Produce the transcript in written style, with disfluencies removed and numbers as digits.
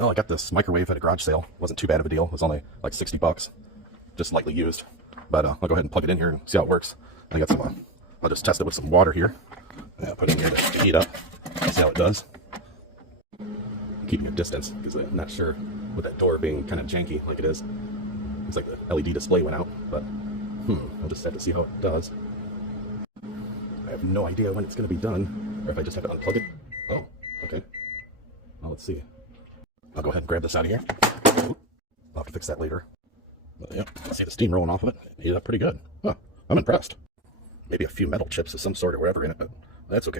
Oh, I got this microwave at a garage sale. Wasn't too bad of a deal. It was only like 60 bucks. Just lightly used. But I'll go ahead and plug it in here and see how it works. I got some, I'll just test it with some water here. Put it in here to heat up. See how it does. Keeping your distance, because I'm not sure with that door being kind of janky like it is. Looks like the LED display went out, but I'll just have to see how it does. I have no idea when it's going to be done, or if I just have to unplug it. Oh, okay. Well, let's see. I'll go ahead and grab this out of here. I'll have to fix that later. But yeah, I see the steam rolling off of it. It heated up pretty good. Huh, I'm impressed. Maybe a few metal chips of some sort or whatever in it, but that's okay.